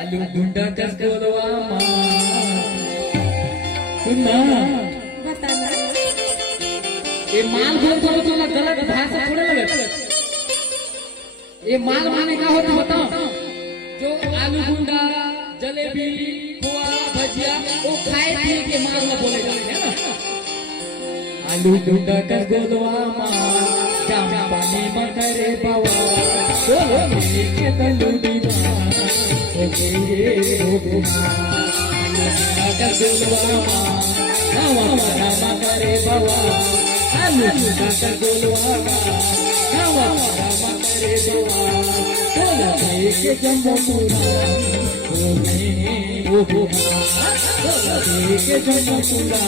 आलू गुंडा कस बोलवा माँ बताना ये माल बोल तो तुला गलत भाषा थोड़े लगे। ये माल माने का होता बताओ, जो आलू गुंडा जलेबी खोआ भजिया वो खाए पिए के माल में बोले जाते हैं ना। आलू गुंडा कस बोलवा माँ जाम पानी में करे बावा बोलो के तंदू दीवाना ओके ओ कस बोलवा माँ नामा करे बावा आलू गुंडा कस बोलवा नामा करे बावा बोलो के जम्मू पूरा ओ बोलो के जम्मू पूरा